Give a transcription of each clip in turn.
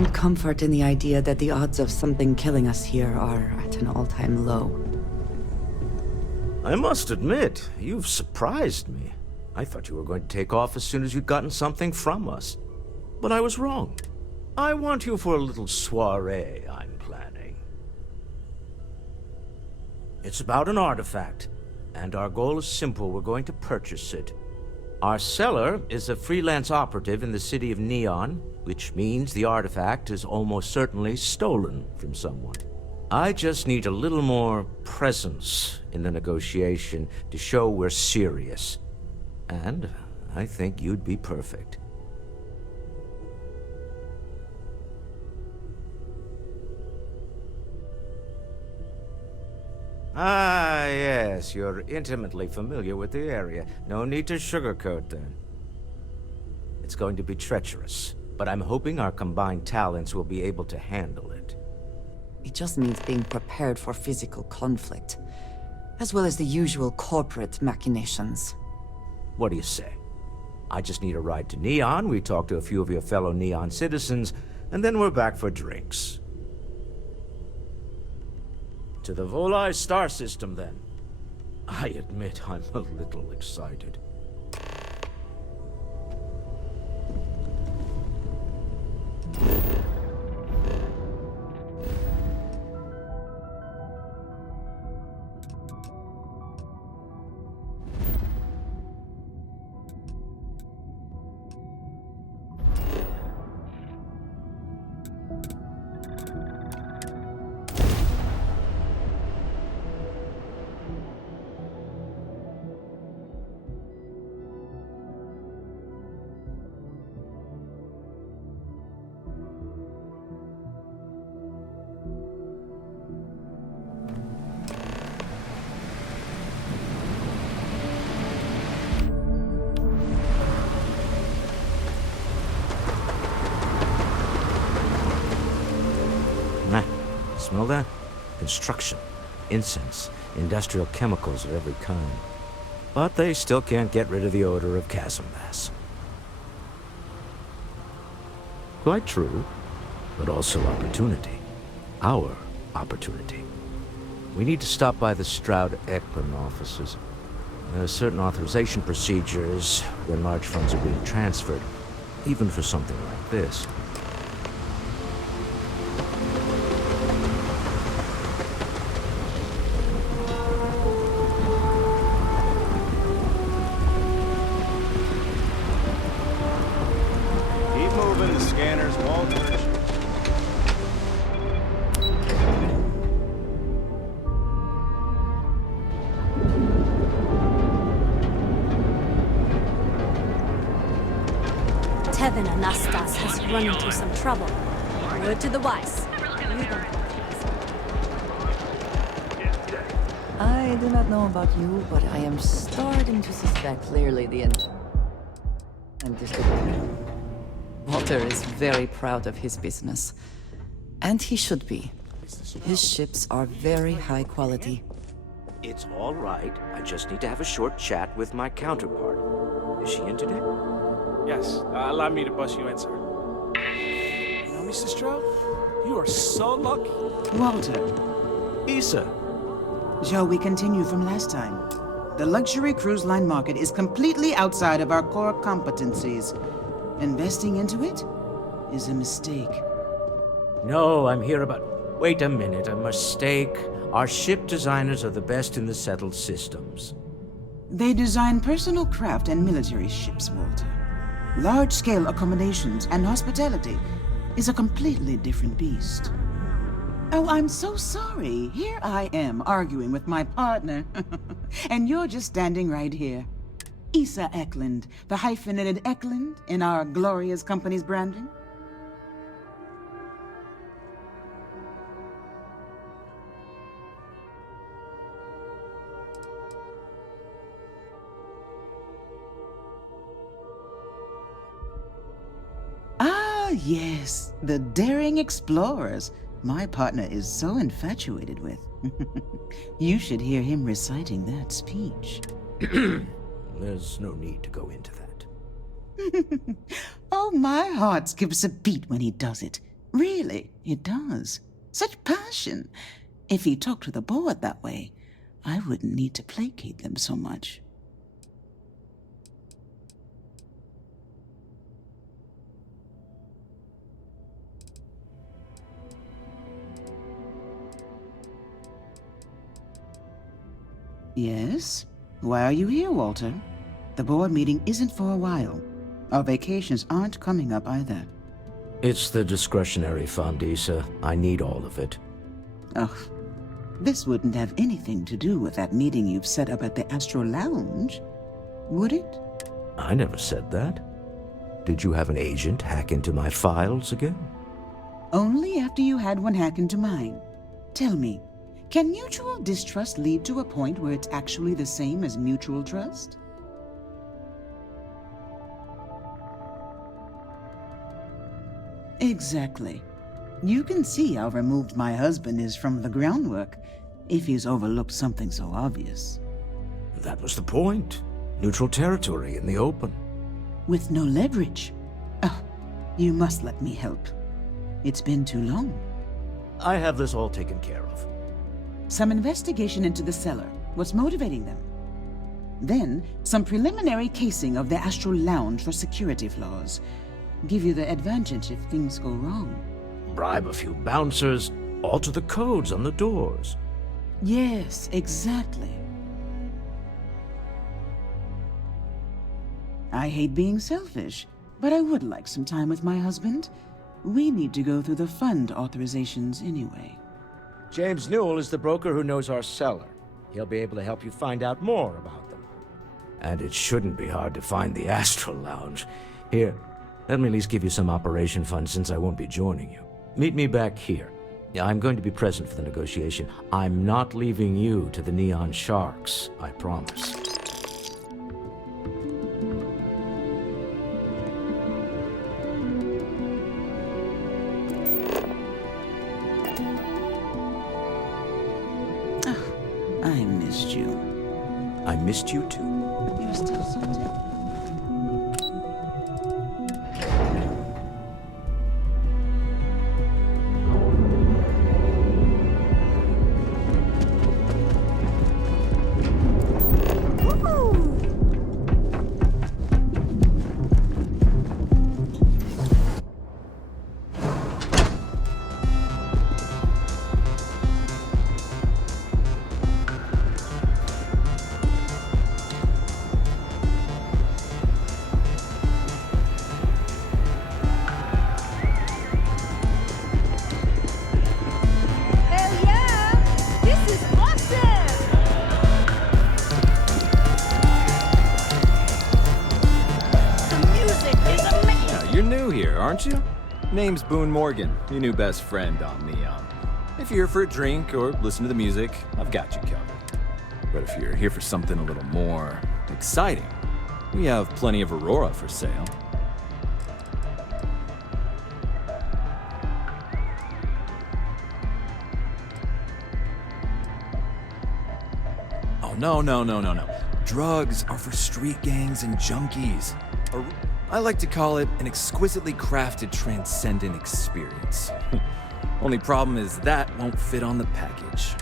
find comfort in the idea that the odds of something killing us here are at an all-time low. I must admit, you've surprised me. I thought you were going to take off as soon as you'd gotten something from us. But I was wrong. I want you for a little soiree I'm planning. It's about an artifact, and our goal is simple. We're going to purchase it. Our seller is a freelance operative in the city of Neon, which means the artifact is almost certainly stolen from someone. I just need a little more presence in the negotiation to show we're serious. And I think you'd be perfect. Ah, yes, you're intimately familiar with the area. No need to sugarcoat then. It's going to be treacherous, but I'm hoping our combined talents will be able to handle it. It just means being prepared for physical conflict, as well as the usual corporate machinations. What do you say? I just need a ride to Neon, we talk to a few of your fellow Neon citizens, and then we're back for drinks. To the Volai star system, then. I admit I'm a little excited. Smell that? Construction, incense, industrial chemicals of every kind. But they still can't get rid of the odor of chasm mass. Quite true, but also opportunity. Our opportunity. We need to stop by the Stroud-Eklund offices. There are certain authorization procedures when large funds are being transferred, even for something like this. Tevin Anastas has run into some trouble. Word to the wise. I do not know about you, but I am starting to suspect clearly the Walter is very proud of his business. And he should be. His ships are very high quality. It's all right. I just need to have a short chat with my counterpart. Is she in today? Yes, allow me to bust you in, sir. You know, Mr. Stroud, you are so lucky. Walter, Issa. shall we continue from last time? The luxury cruise line market is completely outside of our core competencies. Investing into it is a mistake. No, I'm here about... Wait a minute, a mistake. Our ship designers are the best in the settled systems. They design personal craft and military ships, Walter. Large-scale accommodations and hospitality is a completely different beast. Oh, I'm so sorry. Here I am arguing with my partner. And you're just standing right here. Issa Eklund, the hyphenated Eklund in our glorious company's branding. Ah, yes, the daring explorers my partner is so infatuated with. You should hear him reciting that speech. There's no need to go into that. Oh, my heart skips a beat when he does it. Really, it does. Such passion. If he talked to the board that way, I wouldn't need to placate them so much. Yes? Why are you here, Walter? The board meeting isn't for a while. Our vacations aren't coming up either. It's the discretionary fund, Issa. I need all of it. Ugh. This wouldn't have anything to do with that meeting you've set up at the Astro Lounge, would it? I never said that. Did you have an agent hack into my files again? Only after you had one hack into mine. Tell me, can mutual distrust lead to a point where it's actually the same as mutual trust? Exactly. You can see how removed my husband is from the groundwork if he's overlooked something so obvious. That was the point. Neutral territory in the open. With no leverage. Oh, you must let me help. It's been too long. I have this all taken care of. Some investigation into the cellar. What's motivating them? Then, some preliminary casing of the Astral Lounge for security flaws. Give you the advantage if things go wrong. Bribe a few bouncers, alter the codes on the doors. Yes, exactly. I hate being selfish, but I would like some time with my husband. We need to go through the fund authorizations anyway. James Newell is the broker who knows our cellar. He'll be able to help you find out more about them. And it shouldn't be hard to find the Astral Lounge. Here, let me at least give you some operation funds since I won't be joining you. Meet me back here. Yeah, I'm going to be present for the negotiation. I'm not leaving you to the Neon Sharks, I promise. I missed you. I missed you too. You're still something. Aren't you? Name's Boone Morgan, your new best friend on Neon. If you're here for a drink or listen to the music, I've got you covered. But if you're here for something a little more exciting, we have plenty of Aurora for sale. Oh, no. Drugs are for street gangs and junkies. I like to call it an exquisitely crafted transcendent experience. Only problem is that won't fit on the package.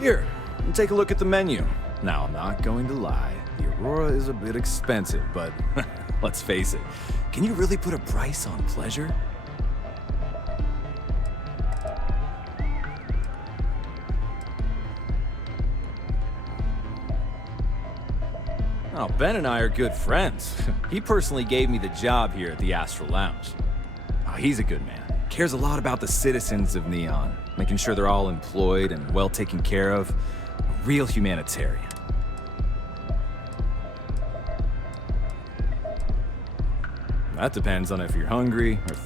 Here, take a look at the menu. Now, I'm not going to lie, the Aurora is a bit expensive, but let's face it, can you really put a price on pleasure? Oh, Ben and I are good friends. He personally gave me the job here at the Astral Lounge. Oh, he's a good man. Cares a lot about the citizens of Neon, making sure they're all employed and well taken care of. A real humanitarian. That depends on if you're hungry or...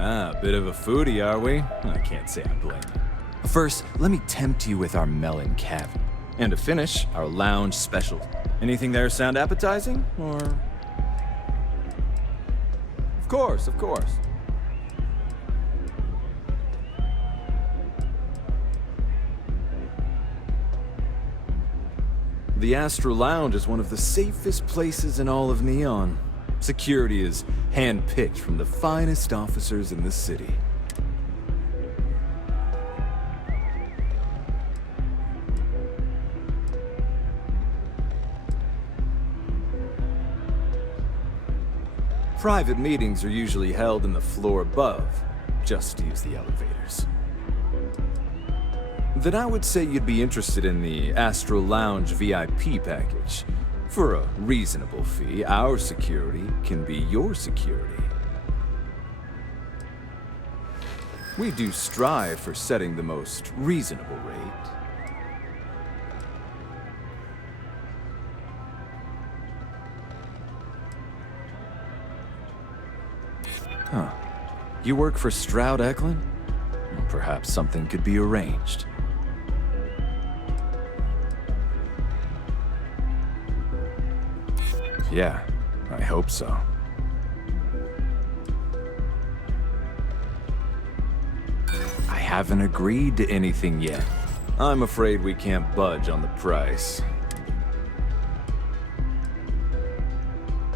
a bit of a foodie, are we? I can't say I blame you. First, let me tempt you with our melon caviar. And to finish, our lounge special. Anything there sound appetizing, or...? Of course. The Astral Lounge is one of the safest places in all of Neon. Security is hand-picked from the finest officers in the city. Private meetings are usually held in the floor above. Just use the elevators. Then I would say you'd be interested in the Astral Lounge VIP package. For a reasonable fee, our security can be your security. We do strive for setting the most reasonable rate. Huh. You work for Stroud Eklund? Perhaps something could be arranged. Yeah, I hope so. I haven't agreed to anything yet. I'm afraid we can't budge on the price.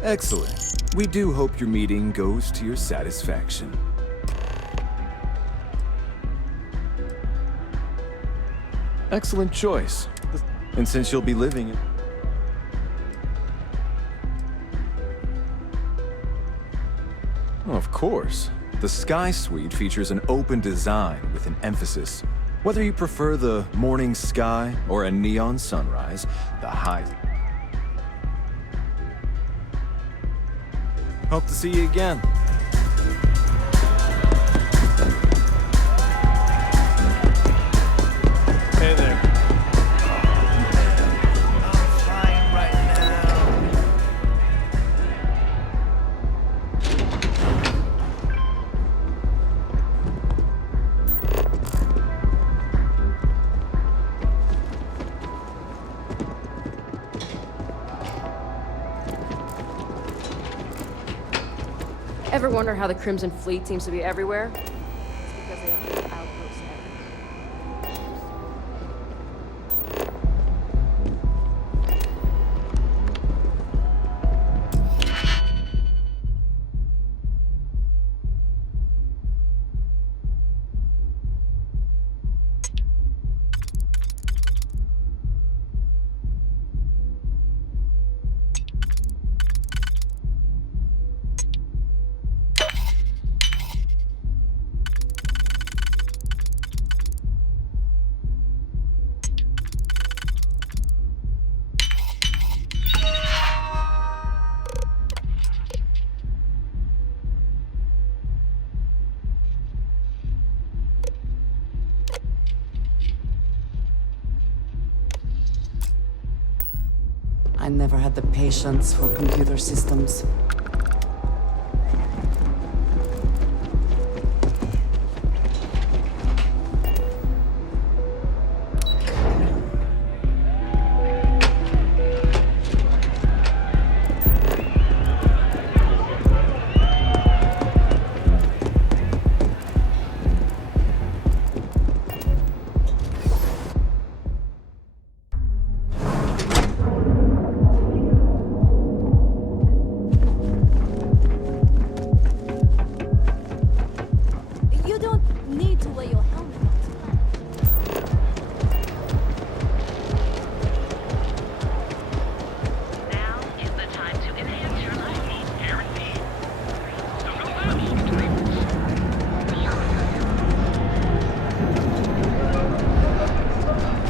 Excellent. We do hope your meeting goes to your satisfaction. Excellent choice. And since you'll be living in... Oh, of course. The Sky Suite features an open design with an emphasis. Whether you prefer the morning sky or a neon sunrise, the high... Hope to see you again. Hey there. Ever wonder how the Crimson Fleet seems to be everywhere? It's because they have little outposts everywhere. I never had the patience for computer systems. You don't need to wear your helmet all the time. Now is the time to enhance your life. Guaranteed.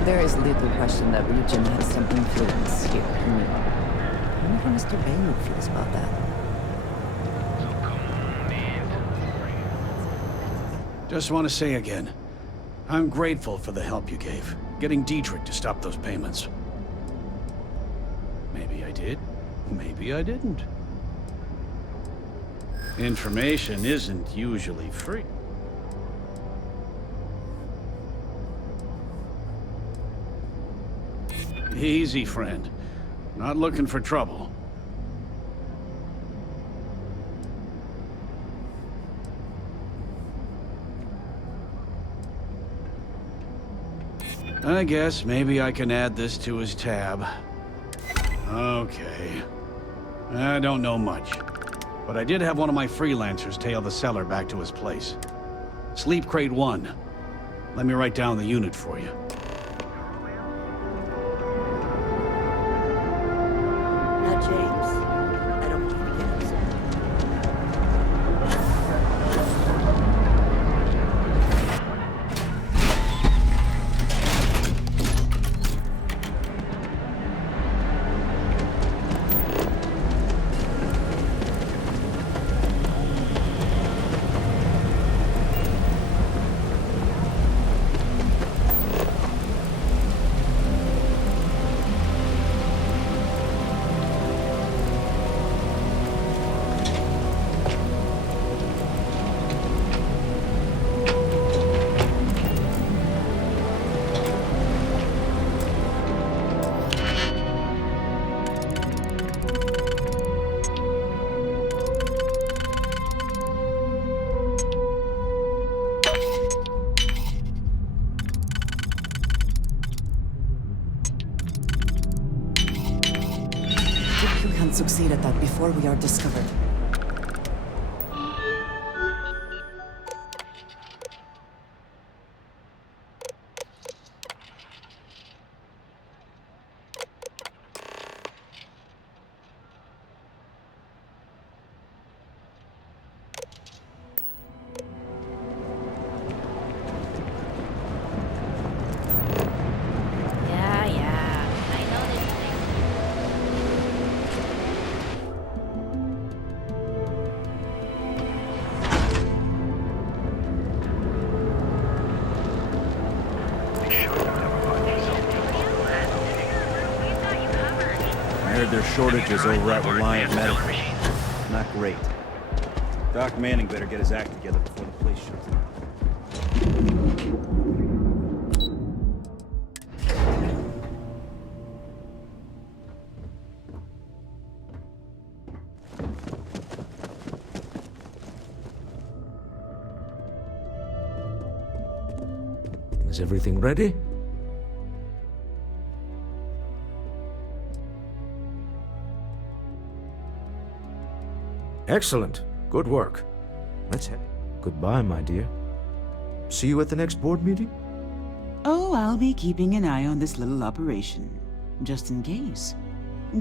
There is little question that region has some influence here in New York. I wonder how Mr. Bailey feels about that. Just want to say again, I'm grateful for the help you gave, getting Dietrich to stop those payments. Maybe I did, maybe I didn't. Information isn't usually free. Easy, friend. Not looking for trouble. I guess maybe I can add this to his tab. Okay. I don't know much. but I did have one of my freelancers tail the seller back to his place. Sleep Crate 1. Let me write down the unit for you. Now, James, I don't mean to get upset. You can succeed at that before we are discovered. Yeah. I know this thing. I heard there's shortages over at Reliant Medical. Not great. Doc Manning better get his act together before the place shuts down. Is everything ready? Excellent. Good work. Let's head. Goodbye, my dear. See you at the next board meeting? Oh, I'll be keeping an eye on this little operation, just in case.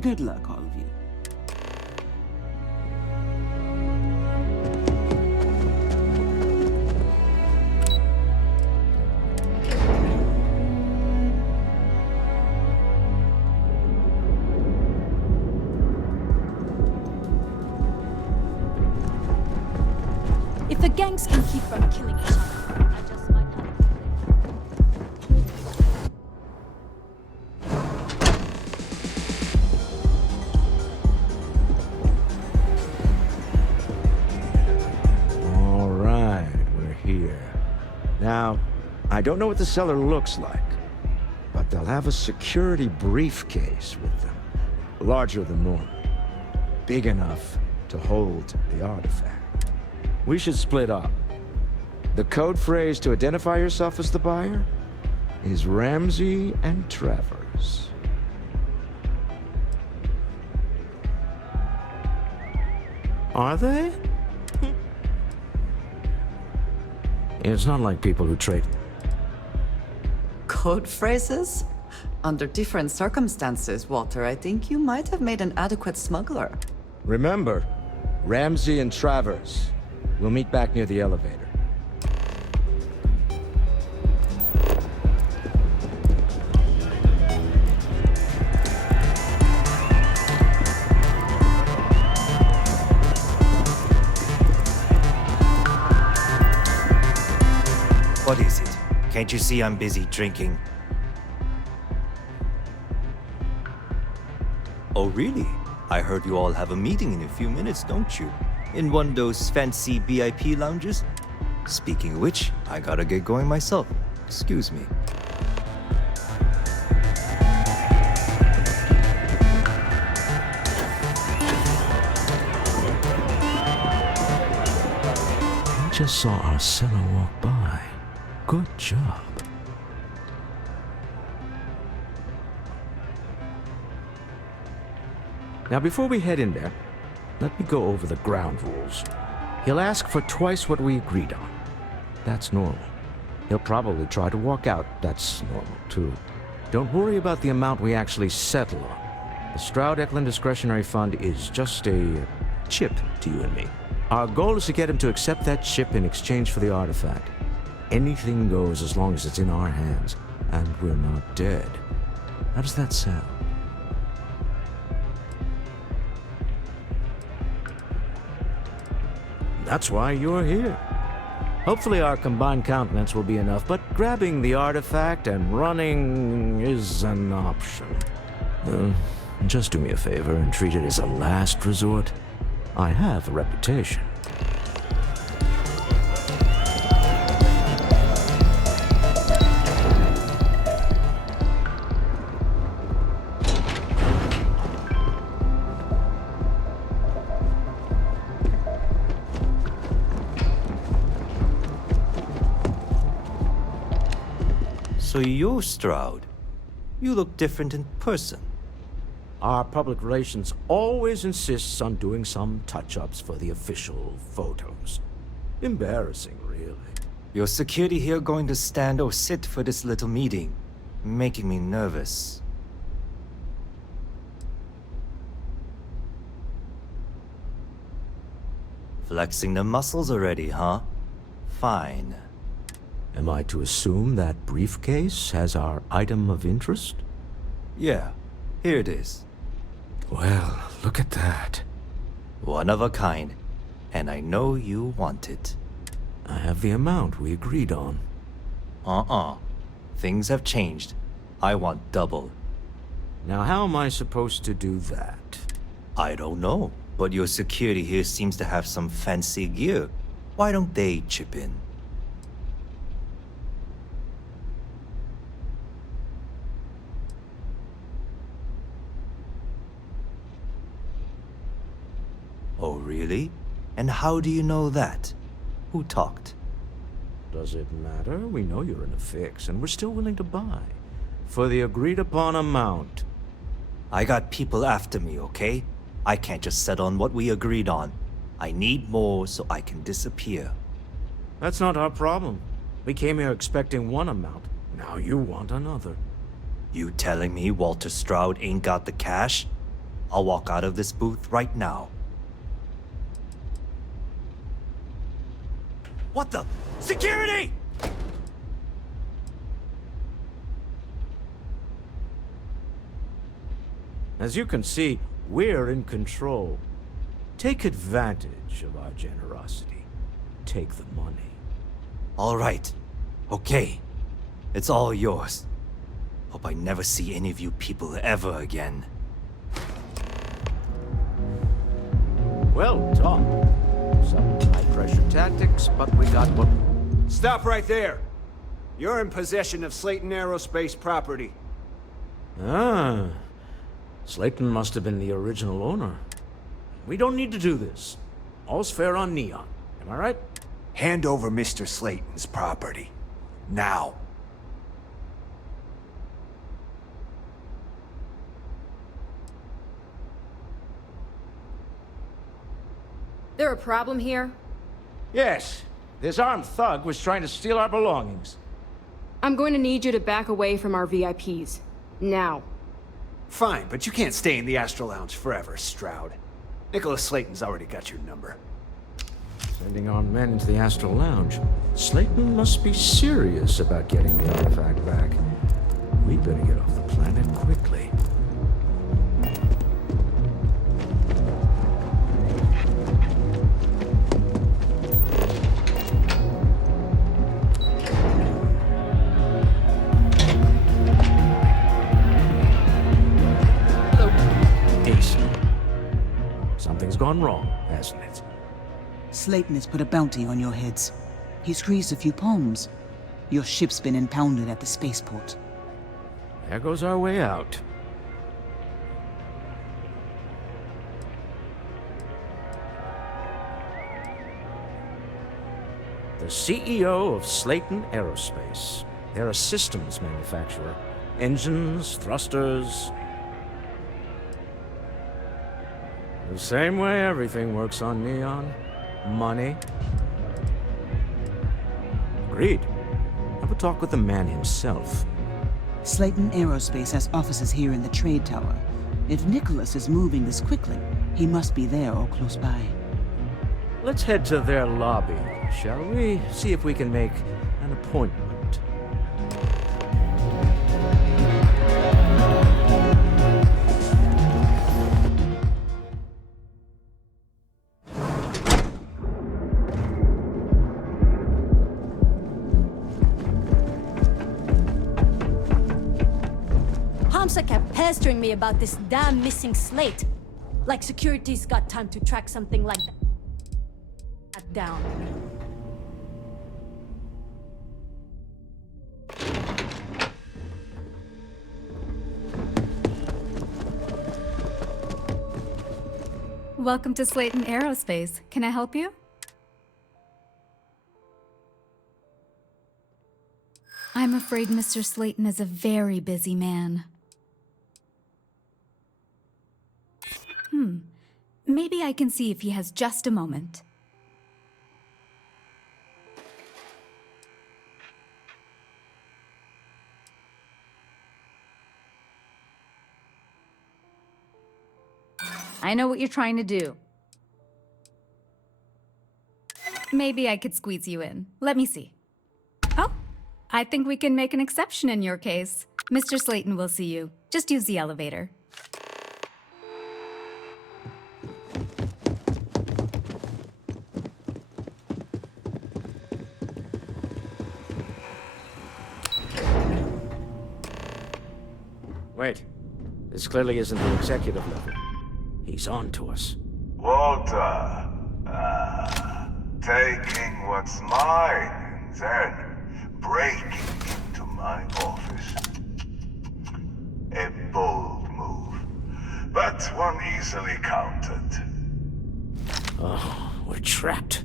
Good luck, all of you. If the gangs can keep from killing each other, I just might have All right, we're here. Now, I don't know what the cellar looks like, but they'll have a security briefcase with them. Larger than normal. Big enough to hold the artifact. We should split up. The code phrase to identify yourself as the buyer is Ramsey and Travers. Are they? It's not like people who trade. Code phrases? Under different circumstances, Walter, I think you might have made an adequate smuggler. Remember, Ramsey and Travers. We'll meet back near the elevator. What is it? Can't you see I'm busy drinking? Oh, really? I heard you all have a meeting in a few minutes, don't you? In one of those fancy VIP lounges? Speaking of which, I gotta get going myself. Excuse me. I just saw our cellar walk by. Good job. Now, before we head in there, let me go over the ground rules. He'll ask for twice what we agreed on. That's normal. He'll probably try to walk out. That's normal, too. Don't worry about the amount we actually settle on. The Stroud-Eklund Discretionary Fund is just a chip to you and me. Our goal is to get him to accept that chip in exchange for the artifact. Anything goes as long as it's in our hands, and we're not dead. How does that sound? That's why you're here. Hopefully our combined countenance will be enough, but grabbing the artifact and running is an option. Just do me a favor and treat it as a last resort. I have a reputation. So you're Stroud. You look different in person. Our public relations always insists on doing some touch-ups for the official photos. Embarrassing, really. Your security here going to stand or sit for this little meeting, making me nervous. Flexing the muscles already, huh? Fine. Am I to assume that briefcase has our item of interest? Yeah, here it is. Well, look at that. One of a kind, and I know you want it. I have the amount we agreed on. Things have changed. I want double. Now how am I supposed to do that? I don't know, but your security here seems to have some fancy gear. Why don't they chip in? Oh, really? And how do you know that? Who talked? Does it matter? We know you're in a fix, and we're still willing to buy. For the agreed-upon amount. I got people after me, okay? I can't just settle on what we agreed on. I need more so I can disappear. That's not our problem. We came here expecting one amount. Now you want another. You telling me Walter Stroud ain't got the cash? I'll walk out of this booth right now. What the? Security! As you can see, we're in control. Take advantage of our generosity. Take the money. All right. Okay. It's all yours. Hope I never see any of you people ever again. Well done. Some high-pressure tactics, but we got what... Stop right there! You're in possession of Slayton Aerospace property. Ah. Slayton must have been the original owner. We don't need to do this. All's fair on Neon. Am I right? Hand over Mr. Slayton's property. Now. There a problem here? Yes. This armed thug was trying to steal our belongings. I'm going to need you to back away from our VIPs. Now. Fine, but you can't stay in the Astral Lounge forever, Stroud. Nicholas Slayton's already got your number. Sending our men into the Astral Lounge. Slayton must be serious about getting the artifact back. We better get off the planet quickly. Something's gone wrong, hasn't it? Slayton has put a bounty on your heads. He's greased a few palms. Your ship's been impounded at the spaceport. There goes our way out. The CEO of Slayton Aerospace. They're a systems manufacturer. Engines, thrusters. The same way everything works on Neon. Money. Agreed. Have a talk with the man himself. Slayton Aerospace has offices here in the trade tower. If Nicholas is moving this quickly, he must be there or close by. Let's head to their lobby, shall we? See if we can make an appointment. Hamza kept pestering me about this damn missing slate. Like security's got time to track something like that down. Welcome to Slayton Aerospace. Can I help you? I'm afraid Mr. Slayton is a very busy man. Maybe I can see if he has just a moment. I know what you're trying to do. Maybe I could squeeze you in. Let me see. Oh, I think we can make an exception in your case. Mr. Slayton will see you. Just use the elevator. Wait. This clearly isn't the executive level. He's on to us. Walter, taking what's mine and then breaking into my office. A bold move, but one easily countered. Oh, we're trapped.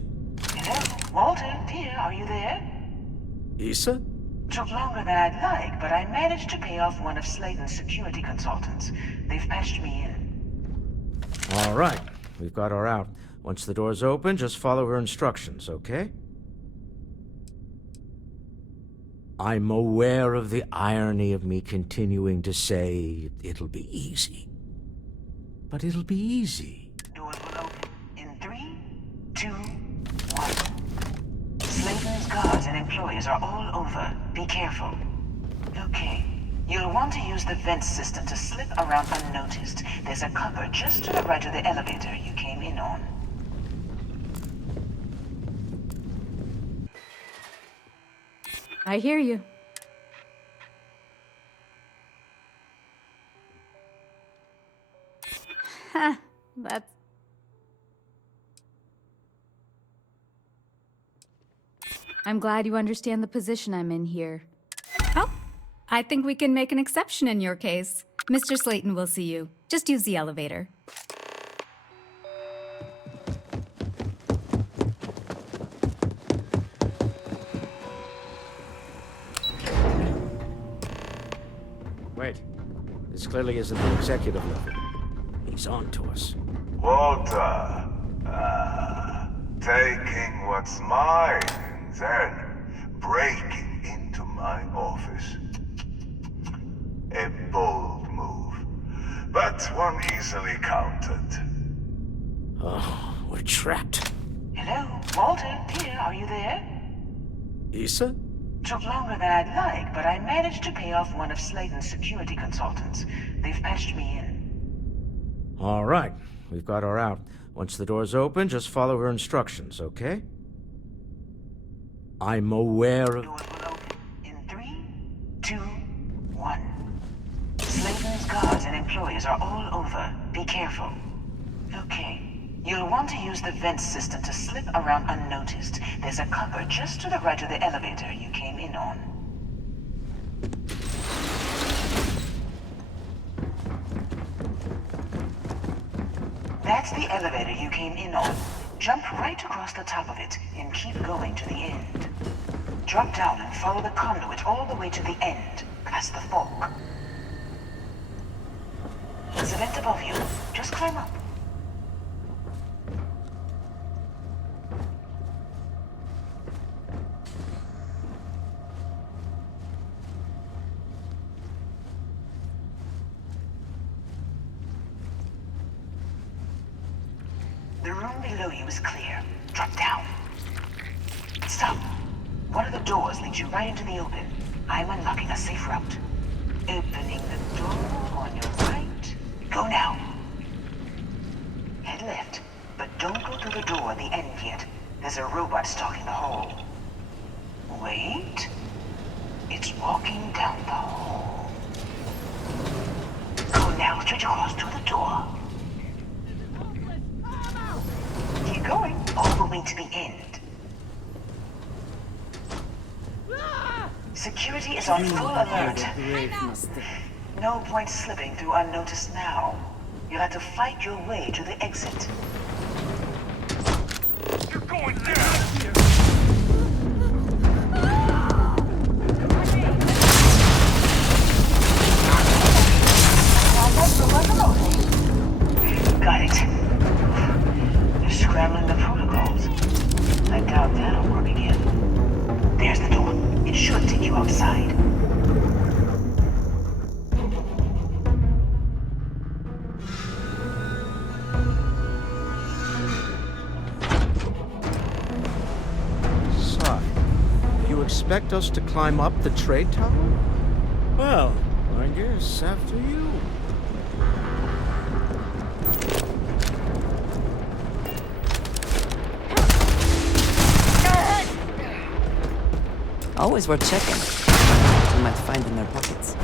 Hello, Walter, dear, are you there? Issa? Took longer than I'd like, but I managed to pay off one of Slayton's security consultants. They've patched me in. All right. We've got her out. Once the door's open, just follow her instructions, okay? I'm aware of the irony of me continuing to say it'll be easy. But it'll be easy. Doors will open in 3, 2, 1. Slayton's guards and employees are all over. Be careful. Okay. You'll want to use the vent system to slip around unnoticed. There's a cupboard just to the right of the elevator you came in on. I hear you. Ha, that's... I'm glad you understand the position I'm in here. Oh, I think we can make an exception in your case. Mr. Slayton will see you. Just use the elevator. Wait. This clearly isn't the executive level. He's on to us. Walter, taking what's mine and then breaking into my office. A bold move, but one easily countered. Oh, we're trapped. Hello, Walter, dear, are you there? Issa? Took longer than I'd like, but I managed to pay off one of Slayton's security consultants. They've patched me in. All right. We've got her out. Once the door's open, just follow her instructions, okay? I'm aware of... Doors will open in 3, 2, 1. Slayton's guards and employees are all over. Be careful. Okay. You'll want to use the vent system to slip around unnoticed. There's a cupboard just to the right of the elevator you came in on. That's the elevator you came in on. Jump right across the top of it and keep going to the end. Drop down and follow the conduit all the way to the end, past the fork. There's a vent above you. Just climb up. The room below you is clear. Drop down. Stop. One of the doors leads you right into the open. I'm unlocking a safe route. Opening the door on your right. Go now. Head left, but don't go through the door at the end yet. There's a robot stalking the hall. Wait. It's walking down the hall. Go now, straight across to the door. Keep going, all the way to the end. Security is on full alert. No point slipping through unnoticed now. You'll have to fight your way to the exit. You're going down! Got it. You're scrambling the protocols. I doubt that'll work again. There's the door. It should take you outside. So, you expect us to climb up the trade tower? Well, I guess after you. Always worth checking. What you might find in their pockets.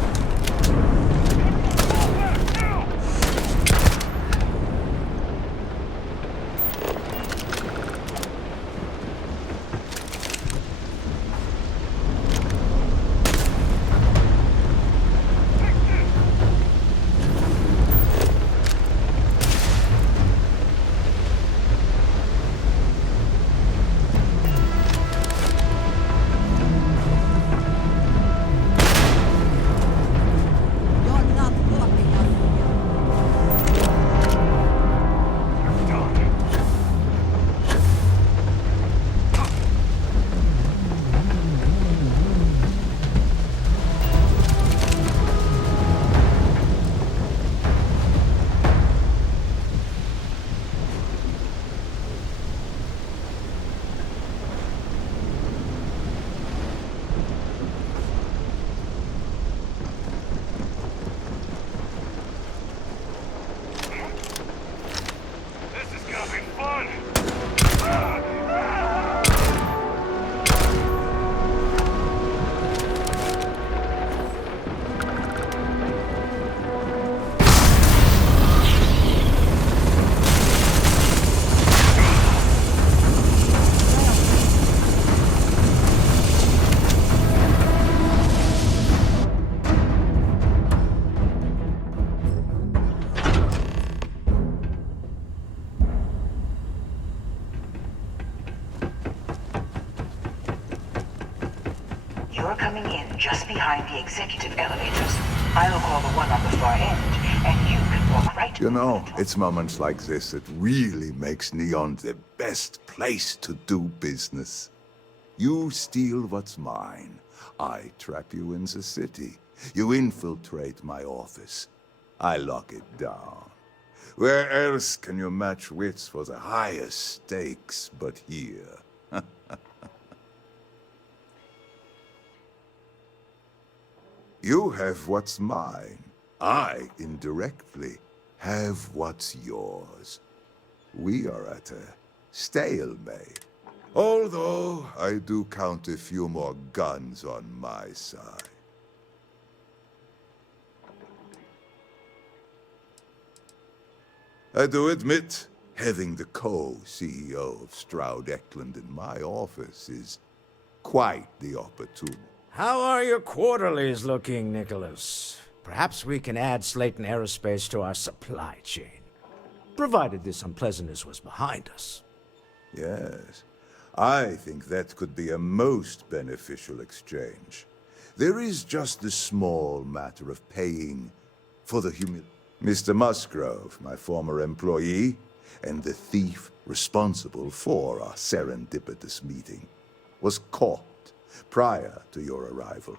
You're coming in just behind the executive elevators. I'll call the one on the far end, and you can walk right. You know, it's moments like this that really makes Neon the best place to do business. You steal what's mine. I trap you in the city. You infiltrate my office. I lock it down. Where else can you match wits for the highest stakes but here? You have what's mine. I, indirectly, have what's yours. We are at a stalemate. Although, I do count a few more guns on my side. I do admit, having the co-CEO of Stroud Eklund in my office is quite the opportunity. How are your quarterlies looking, Nicholas? Perhaps we can add Slayton Aerospace to our supply chain, provided this unpleasantness was behind us. Yes, I think that could be a most beneficial exchange. There is just the small matter of paying for the Mr. Musgrove, my former employee, and the thief responsible for our serendipitous meeting, was caught prior to your arrival.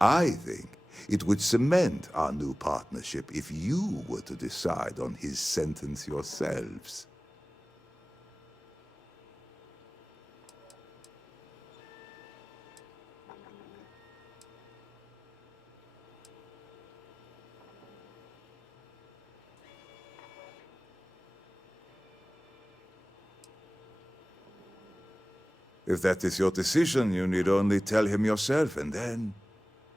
I think it would cement our new partnership if you were to decide on his sentence yourselves. If that is your decision, you need only tell him yourself, and then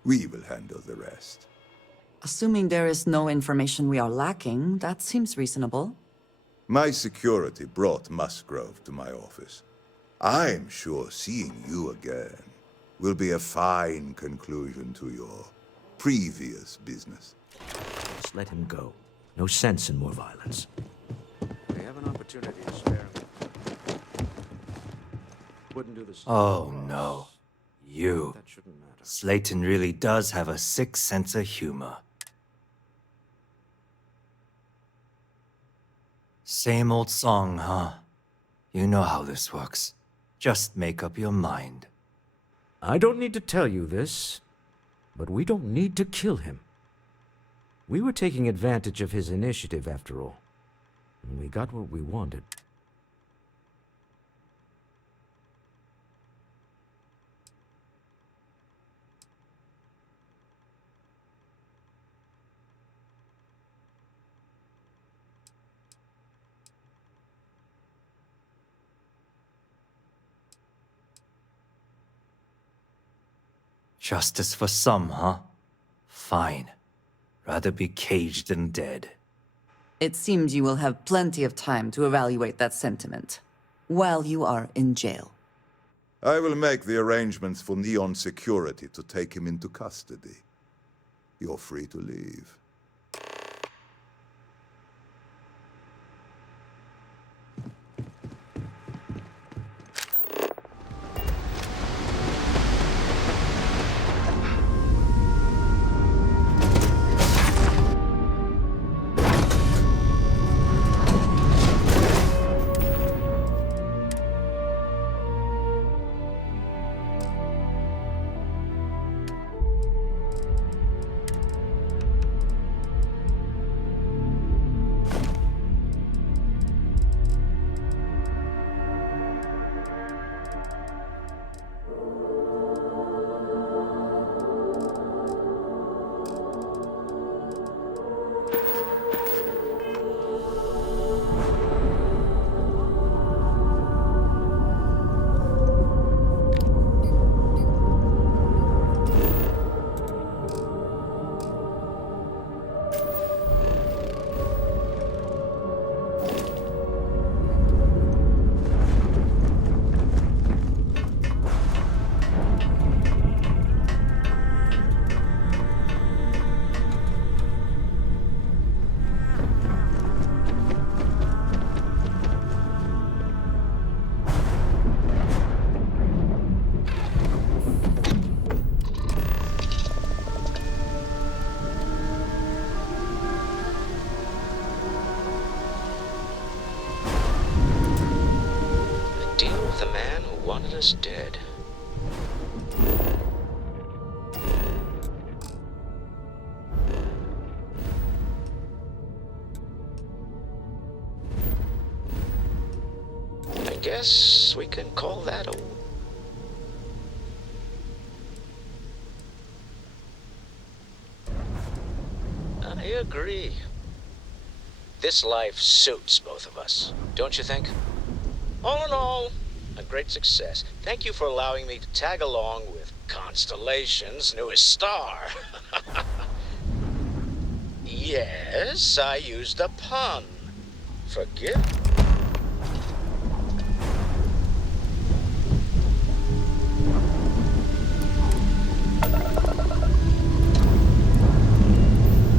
we will handle the rest. Assuming there is no information we are lacking, that seems reasonable. My security brought Musgrove to my office. I'm sure seeing you again will be a fine conclusion to your previous business. Just let him go. No sense in more violence. We have an opportunity to spare. Wouldn't do this. Oh no. You. That shouldn't matter. Slayton really does have a sick sense of humor. Same old song, huh? You know how this works. Just make up your mind. I don't need to tell you this, but we don't need to kill him. We were taking advantage of his initiative, after all. And we got what we wanted. Justice for some, huh? Fine. Rather be caged than dead. It seems you will have plenty of time to evaluate that sentiment, while you are in jail. I will make the arrangements for Neon Security to take him into custody. You're free to leave. Dead. I guess we can call that a... I agree. This life suits both of us, don't you think? All in all, a great success. Thank you for allowing me to tag along with Constellation's newest star. Yes, I used a pun. Forgive me.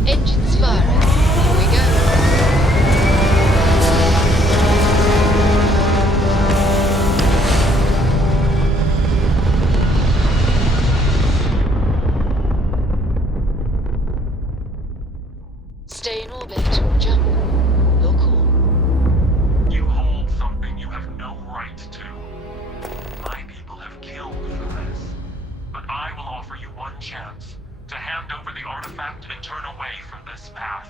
Engines firing. Here we go. Stay in orbit. Jump. You're cool. You hold something you have no right to. My people have killed for this. But I will offer you one chance to hand over the artifact and turn away from this path.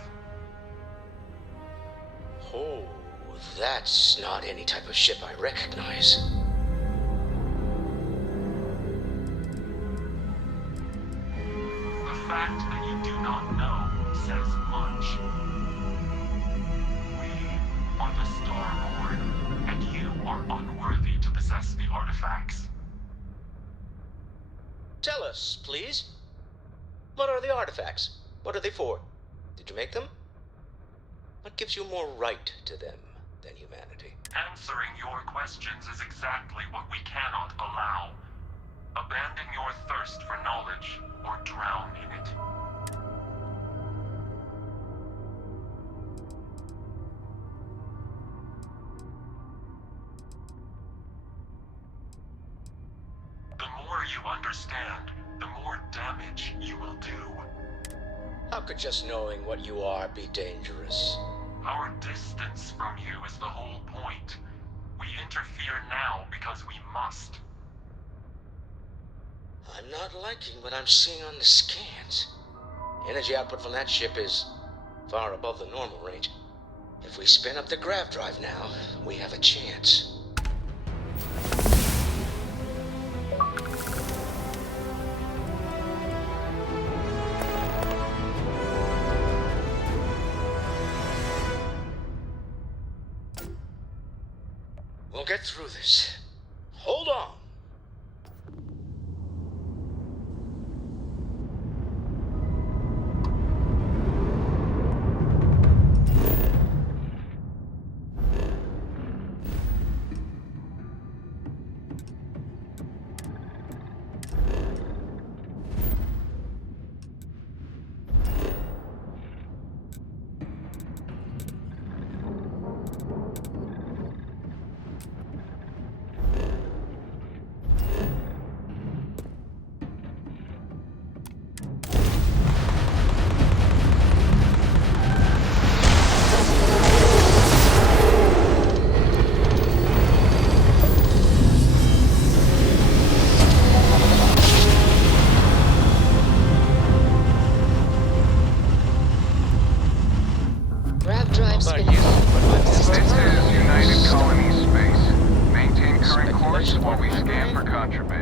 Oh, that's not any type of ship I recognize. The fact that you do not know says much. We are the Starborn, and you are unworthy to possess the artifacts. us, please. What are the artifacts? What are they for? Did you make them? What gives you more right to them than humanity? Answering your questions is exactly what we cannot allow. Abandon your thirst for knowledge, or drown in it. The more you understand, the more damage you will do. How could just knowing what you are be dangerous? Our distance from you is the whole point. We interfere now because we must. I'm not liking what I'm seeing on the scans. Energy output from that ship is far above the normal range. If we spin up the grav drive now, we have a chance. We'll get through this. Hold on. This is United Colony Space. Maintain current course while we scan for contraband.